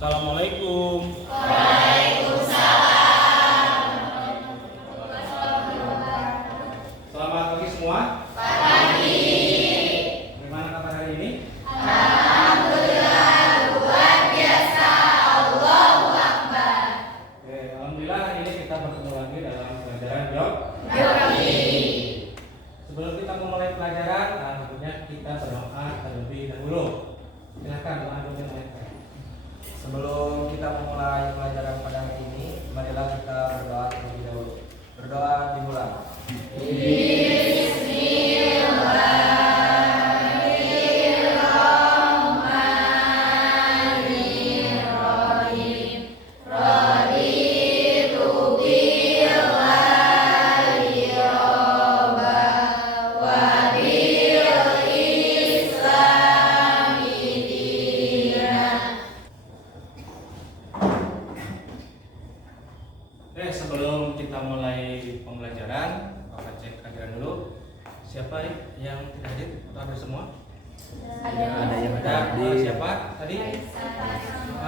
Assalamualaikum. Waalaikumsalam. Selamat pagi semua. Pagi. Bagaimana kabar hari ini? Alhamdulillah luar biasa. Allahu Akbar. Oke, alhamdulillah hari ini kita bertemu lagi dalam pelajaran Geografi. Sebelum kita memulai pelajaran, tentunya kita berdoa terlebih dahulu. Silakan doa dulu mereka. Sebelum kita memulai pelajaran pada hari ini, marilah kita berdoa terlebih dahulu. Berdoa dimulai. Bismillahirrahmanirrahim. Raditu billahi robba wa bil islami dinan. Oke, sebelum kita mulai pembelajaran, Bapak cek kehadiran dulu. Siapa yang tidak hadir? Atau hadir semua? Ada yang Ada. Siapa tadi?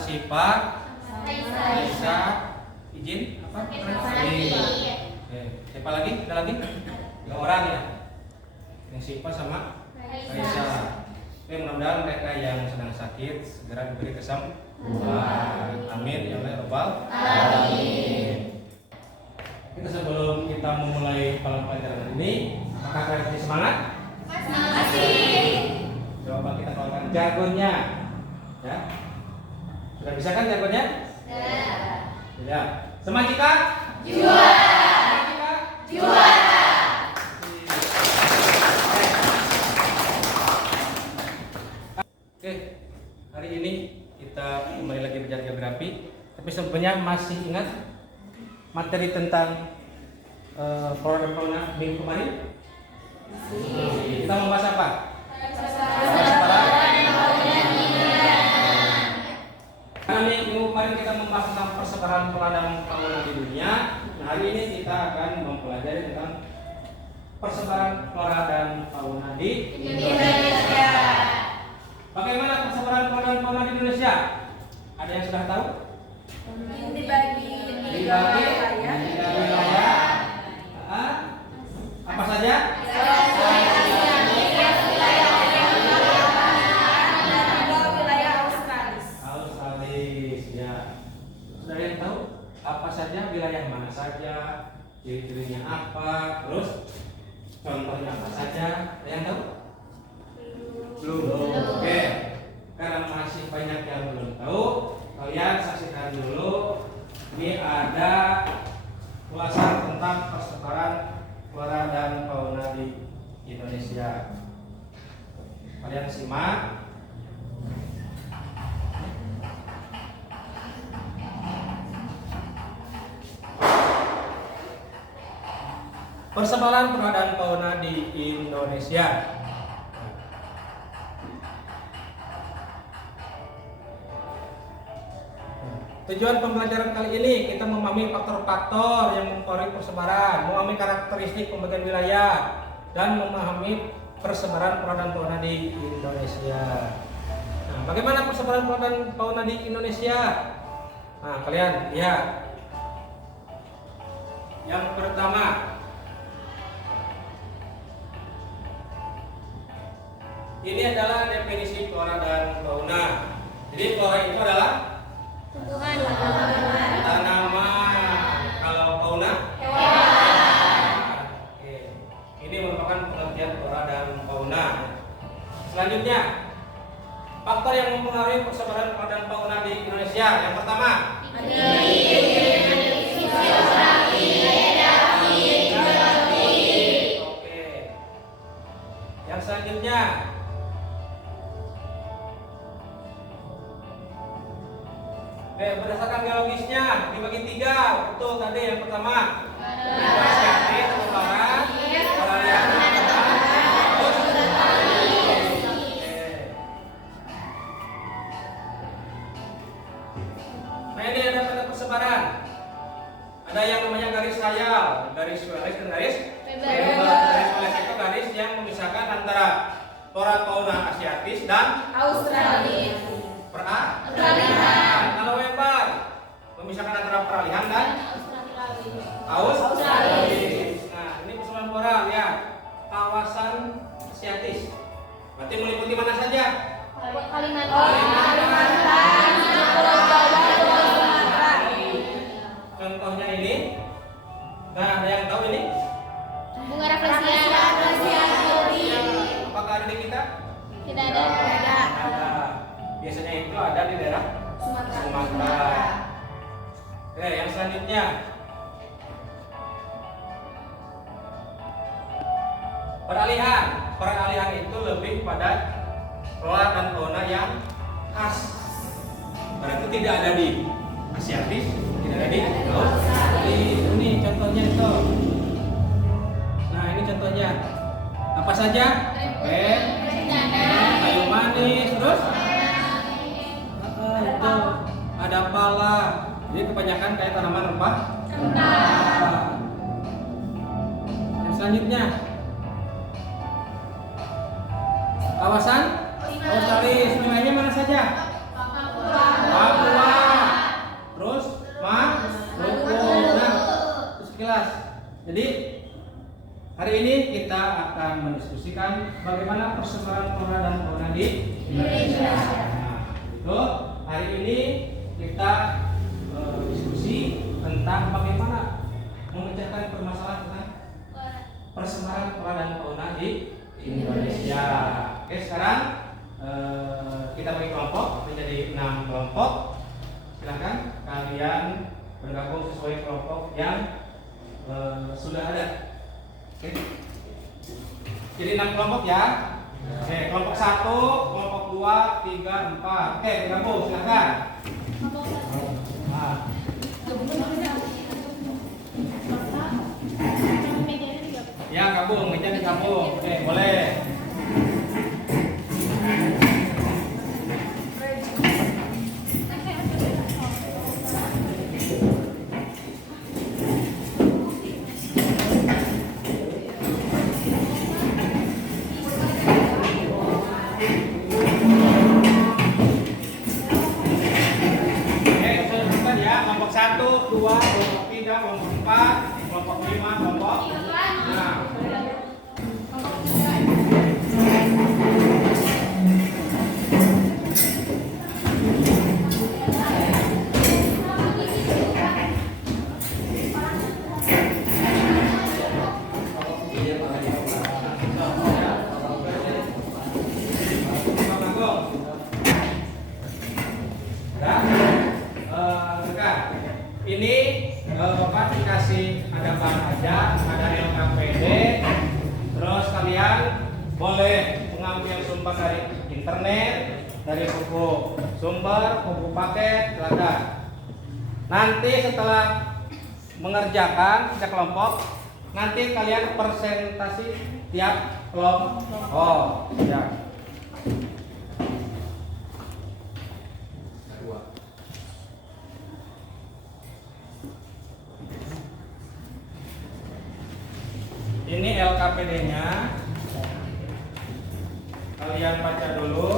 Sipa, Aisyah, izin apa? Oke. Siapa lagi? Ada lagi? 2 orang ya. Yang Sipa sama Aisyah. Oke, mudah-mudahan mereka yang sedang sakit segera diberi kesembuhan. Amin ya Allah ya Rabbal alamin. Kita sebelum kita memulai pelajaran ini, apakah kalian masih semangat? Masih. Coba kita keluarkan jargonnya, ya. Sudah bisa kan jargonnya? Ya. Semacika Juara. Semacika Juara. Oke, hari ini kita kembali lagi belajar geografi. Tapi sebenarnya masih ingat materi tentang flora dan fauna minggu kemarin? Kita membahas apa? Karena minggu kemarin kita membahas tentang persebaran flora dan fauna di dunia. Nah, hari ini kita akan mempelajari tentang persebaran flora dan fauna di Indonesia. Bagaimana persebaran flora dan fauna di Indonesia? Ada yang sudah tahu? Dibagi Dibagi tiga wilayah. Apa saja? Australis, ya. Sudah ada yang tahu apa saja wilayah mana saja, ciri-cirinya apa, terus contohnya apa saja? Ada yang tahu? Belum. Oke. Karena masih banyak yang belum tahu, kalian saksikan dulu. Ini ada ulasan tentang persebaran flora dan fauna di Indonesia. Kalian simak. Persebaran flora dan fauna di Indonesia. Tujuan pembelajaran kali ini kita memahami faktor-faktor yang mempengaruhi persebaran, memahami karakteristik pembagian wilayah, dan memahami persebaran flora dan fauna di Indonesia. Nah, bagaimana persebaran flora dan fauna di Indonesia? Nah, kalian lihat. Yang pertama, ini adalah definisi flora dan fauna. Jadi flora itu adalah tanaman. Kalau fauna? Oke. Ini merupakan pengertian flora dan fauna. Selanjutnya, faktor yang mempengaruhi persebaran flora dan fauna di Indonesia. Yang pertama, oke. Yang selanjutnya, berdasarkan geologisnya dibagi 3. Betul tadi yang pertama. Asiatis atau barat, Australia. Nah, ini ada tanda persebaran. Ada yang namanya garis rayal, garis Suez dan garis bebas. Garis Suez itu garis yang memisahkan antara flora fauna Asiatis dan Australia. Peralihan. Kalau lebar, memisahkan antara peralihan dan Australis. Nah, ini persoalan moral ya. Kawasan Asiatis. Berarti meliputi mana saja? Kalimantan, Pulau Jawa, Pulau Sumatera. Contohnya ini. Nah, ada yang tahu ini? Bunga rafflesia. Apakah ada di kita? Tidak ada. Ada. Biasanya itu ada di daerah Sumatera. Oke, yang selanjutnya. Peralihan itu lebih pada flora dan fauna yang khas. Berarti tidak ada di Asiatis, tidak ada di Australis. Ini contohnya itu. Nah, ini contohnya. Apa saja? Teh, kayu manis, terus itu ada pala. Jadi kebanyakan kayak tanaman rempah. Yang selanjutnya, kawasan Australis. Wilayahnya mana saja? Papua. Terus Maluku. Nah, terus sekilas. Jadi hari ini kita akan mendiskusikan bagaimana persebaran flora dan fauna di Indonesia. Nah, itu hari ini kita diskusi tentang bagaimana memecahkan permasalahan tentang persebaran flora dan fauna di Indonesia. Oke, sekarang kita bagi kelompok menjadi 6 kelompok. Silakan kalian bergabung sesuai kelompok yang sudah ada. Oke. Jadi 6 kelompok ya. Oke, kelompok 1, kelompok 2, 3, 4. Oke, bergabung silakan. Nah. Ya, gabung, meja digabung. Oke, boleh. Kelompok 1, 2, kelompok 3, kelompok 4, kelompok 5, kelompok 6. Ini Bapak dikasih ada bahan aja, ada LKPD. Terus kalian boleh mengambil sumber dari internet, dari buku sumber, buku paket, silakan. Nanti setelah mengerjakan tiap kelompok, nanti kalian presentasi tiap kelompok. Oh, ya. Ini LKPD-nya. Kalian baca dulu.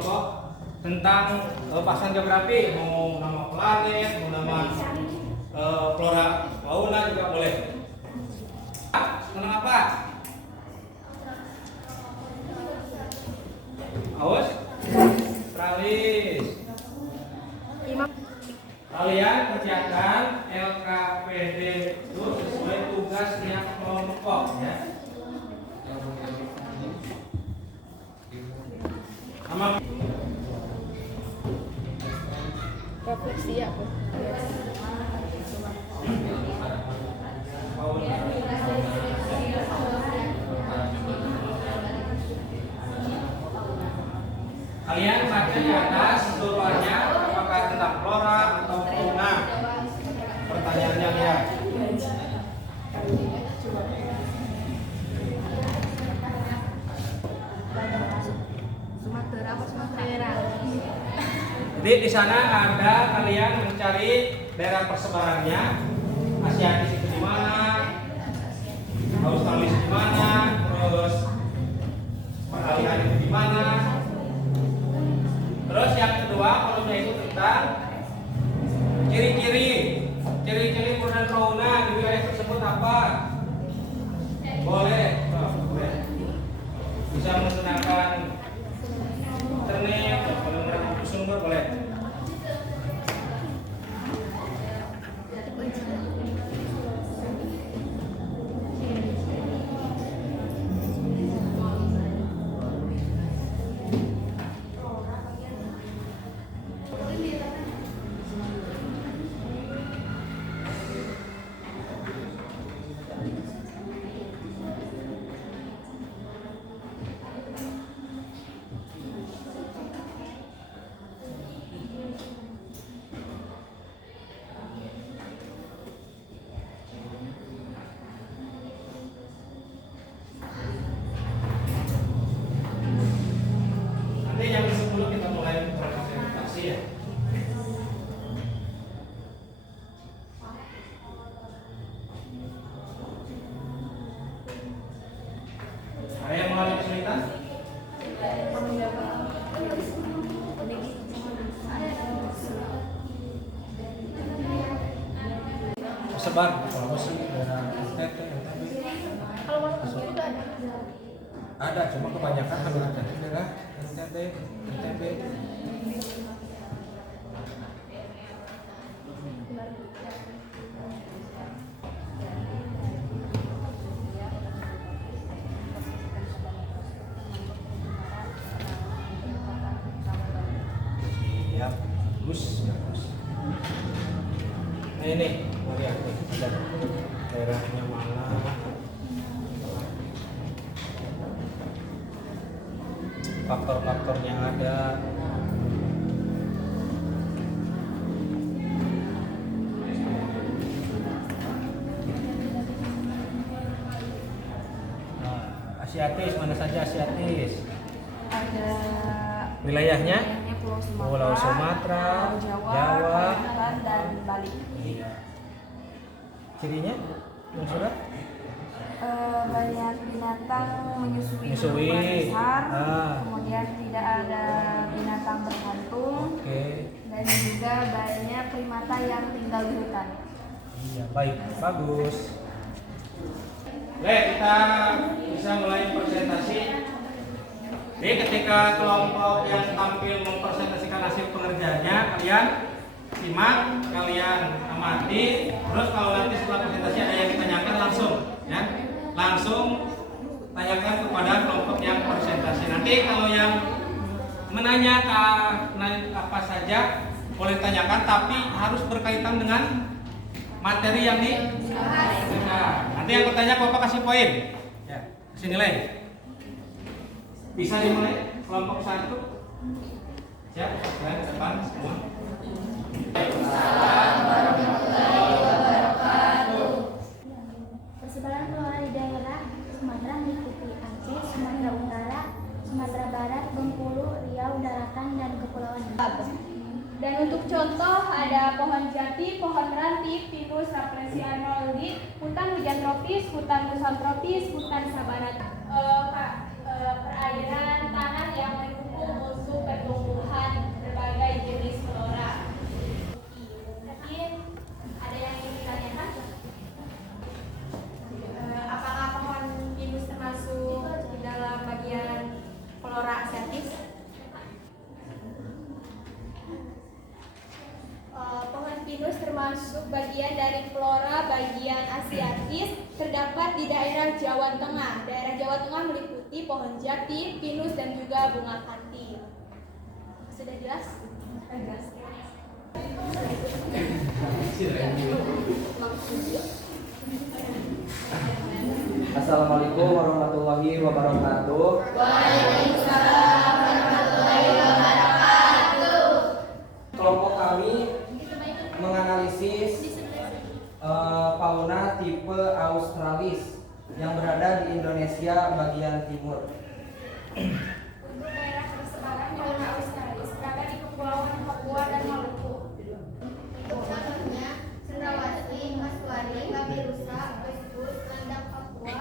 kelompok tentang pasan geografi, mau nama planet, mau nama flora fauna juga boleh. Senang apa? Awas, tralis. Kalian kerjakan LKPD itu sesuai tugas tiap kelompok ya. Sama Refleksi ya, Bu. kalian baca di atas seluruhnya apakah tentang flora atau fauna. Pertanyaannya lihat. Sumatera apa Sumatera? Jadi di sana ada kalian mencari daerah persebarannya. Asiatis itu di mana? Australis di mana? Terus peralihan itu di mana? Terus yang kedua kolomnya itu tentang ciri-ciri flora dan fauna di wilayah tersebut apa? Boleh. Bisa menggunakan internet atau menggunakan sumber boleh. Nanti jam 10 kita mulai presentasi ya. Ada yang mengalami kesulitan? Sebar kalau sih daerah NTT. Kalau masuk juga ada. Ada, cuma kebanyakan hampir ada di daerah NTT, NTB. Siap, bagus. Nah ini, lihat nih, ada daerahnya mana. Faktor-faktornya ada. Nah, Asiatis mana saja Asiatis? Ada Wilayahnya? Pulau Sumatera, Pulau Sumatera, Jawa, Jawa. Kalimantan, dan Bali. Iya. Cirinya? Yang sudah? Banyak binatang menyusui Menyusui. lingkungan besar, Ah. kemudian tidak ada binatang berhantung, Oke. dan juga banyak primata yang tinggal di hutan. Iya, baik. Bagus. Baik, kita bisa mulai presentasi. Jadi ketika kelompok yang tampil mempresentasikan hasil pengerjaannya, kalian simak, kalian amati. Terus kalau nanti setelah presentasi ada yang ditanyakan langsung, ya, langsung tanyakan kepada kelompok yang presentasi. Nanti kalau yang menanyakan apa saja boleh tanyakan, tapi harus berkaitan dengan materi yang dibahas. Nanti yang bertanya Bapak kasih poin, ya, kasih nilai. Bisa dimulai kelompok 1. Siap, dan depan semua. Persebaran flora di daerah Sumatera meliputi Aceh, Sumatera Utara, Sumatera Barat, Bengkulu, Riau, Daratan, dan Kepulauan Riau. Dan untuk contoh ada pohon jati, pohon ranting, pinus, rafflesia arnoldii, hutan hujan tropis, hutan musson tropis, hutan sabana, perairan tanah yang mendukung musuh pertumbuhan pohon jati, pinus, dan juga bunga kantil. Sudah jelas? Jelas. Assalamualaikum warahmatullahi wabarakatuh. Waalaikumsalam warahmatullahi wabarakatuh. Kelompok kami menganalisis fauna tipe Australis yang berada di Indonesia bagian timur. Untuk daerah persebaran fauna australis berada di Kepulauan Papua dan Maluku. Contohnya cendrawasih, maswari, babirusa, peskus, landak Papua,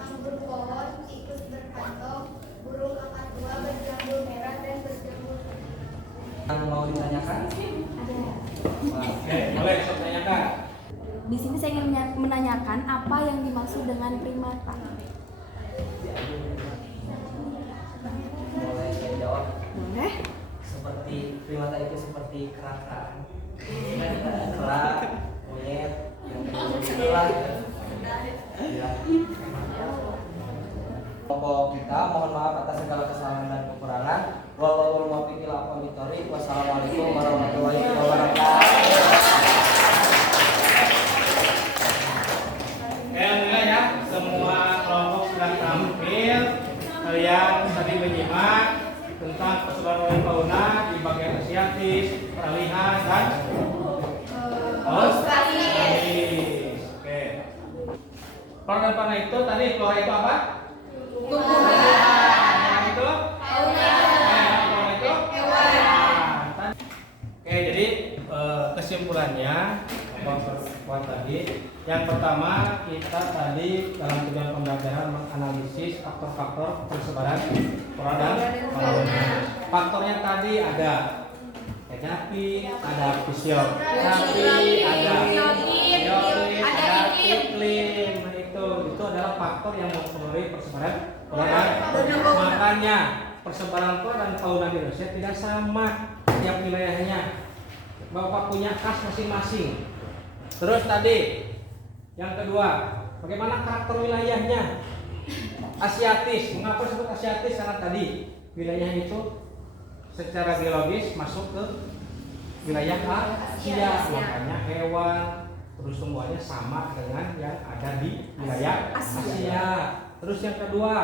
anggur pohon, tikus berkantong, burung kakatua berjambul merah dan berjambul putih. Yang mau ditanyakan? Oke, boleh sok tanyakan. Di sini saya ingin menanyakan apa yang dimaksud dengan primata. Boleh saya jawab? Boleh? Seperti primata itu seperti kerangka, kerak, monyet, yang itulah. Ya. Kelompok kita mohon maaf atas segala kesalahan dan kekurangan. Wallahul muwaffiq ila aqwamit thoriq. Wassalamualaikum warahmatullahi wabarakatuh. Alhamdulillah ya, semua kelompok sudah tampil. Kalian tadi menyimak tentang persebaran fauna di bagian Asiatis, peralihan dan Australis. Oke. Flora dan fauna itu tadi flora itu apa? Tumbuhan. Itu? Fauna itu? Hewan. Oke, jadi kesimpulannya apa tadi? Yang pertama, kita tadi dalam tujuan pembelajaran menganalisis faktor-faktor persebaran flora dan fauna. Faktornya tadi ada geografi, ada fisiografi, ada biotis, ada iklim. Nah, itu adalah faktor yang mempengaruhi persebaran flora dan fauna. Makanya persebaran flora dan fauna di Indonesia tidak sama tiap wilayahnya. Bapak punya khas masing-masing. Terus tadi yang kedua, bagaimana karakter wilayahnya? Asiatis. Mengapa disebut Asiatis? Karena tadi wilayah itu secara geologis masuk ke wilayah Asia. Makanya hewan terus tumbuhannya sama dengan yang ada di wilayah Asia. Terus yang kedua,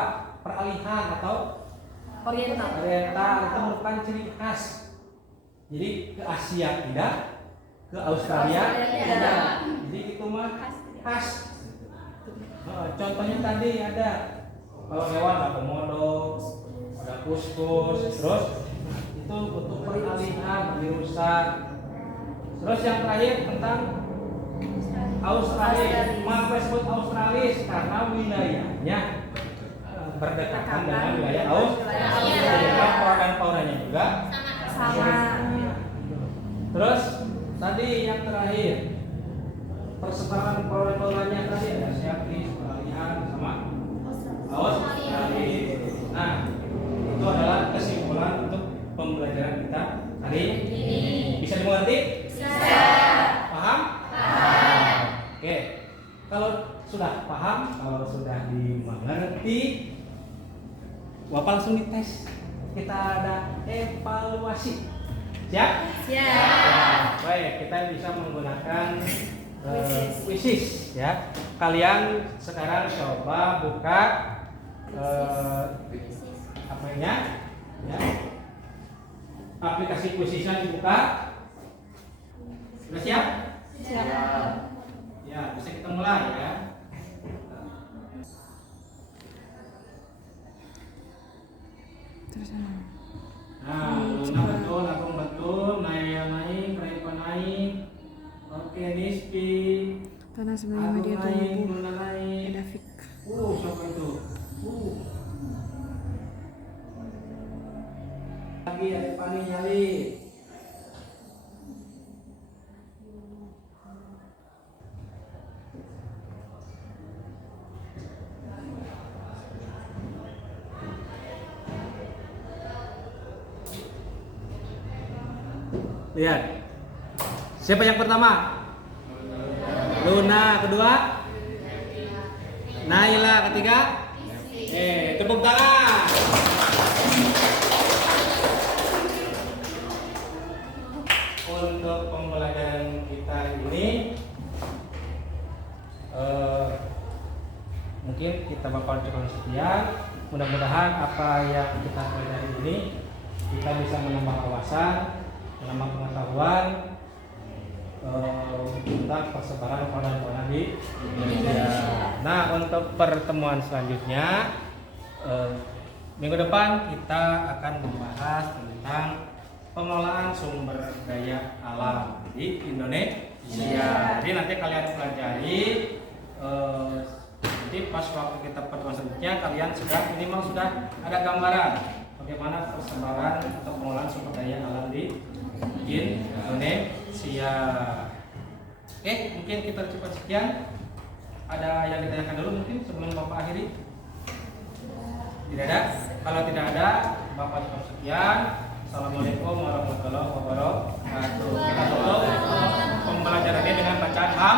peralihan atau Oriental. itu merupakan ciri khas. Jadi ke Asia tidak, ke Australia tidak. Jadi itu mah khas. Contohnya tadi ada kalau hewan ada komodo, ada kuskus, terus itu untuk peralihan dirusak. Terus yang terakhir tentang Australia. Mengapa disebut Australis? Karena wilayahnya berdekatan dengan wilayah Australia. Jadi flora dan faunanya juga Sama. Terus tadi yang terakhir persebaran flora-faunanya tadi ada Asiatis, peralihan sama Australia. Nah, itu adalah kesimpulan untuk pembelajaran kita hari ini. Bisa dimengerti? Bisa. Paham? Paham. Oke. Kalau sudah paham, kalau sudah dimengerti, Bapak langsung dites. Kita ada evaluasi. Siap? Siap. Baik, kita bisa menggunakan quizzes ya. Kalian sekarang coba buka apanya ya. Aplikasi quizesnya dibuka. Sudah siap? Siap. Ya, bisa kita mulai ya. Nah, Luna betul, Agung betul, Naya naik, Raifa naik. Oke, Nispi. Tanah sebenarnya dia naik, tumbuh. Luna naik. David. Siapa itu? Lagi ada Pani nyali. Lihat. Siapa yang pertama? Luna. Kedua? Naila. Ketiga? Tepuk tangan. sekian. Mudah-mudahan apa yang kita pelajari ini kita bisa menambah wawasan, menambah pengetahuan tentang persebaran pohon-pohonan di Indonesia. Nah, untuk pertemuan selanjutnya minggu depan kita akan membahas tentang pengelolaan sumber daya alam di Indonesia. Jadi nanti kalian pelajari nanti pas waktu kita pertemuan selanjutnya kalian sudah minimal sudah ada gambaran bagaimana persebaran atau pengelolaan sumber daya alam di Indonesia. Oke, mungkin kita cukup sekian. Ada yang ditanyakan dulu mungkin sebelum Bapak akhiri? Tidak ada? Kalau tidak ada, Bapak cukup sekian. Assalamualaikum warahmatullahi wabarakatuh. Kita tutup pembelajarannya dengan bacaan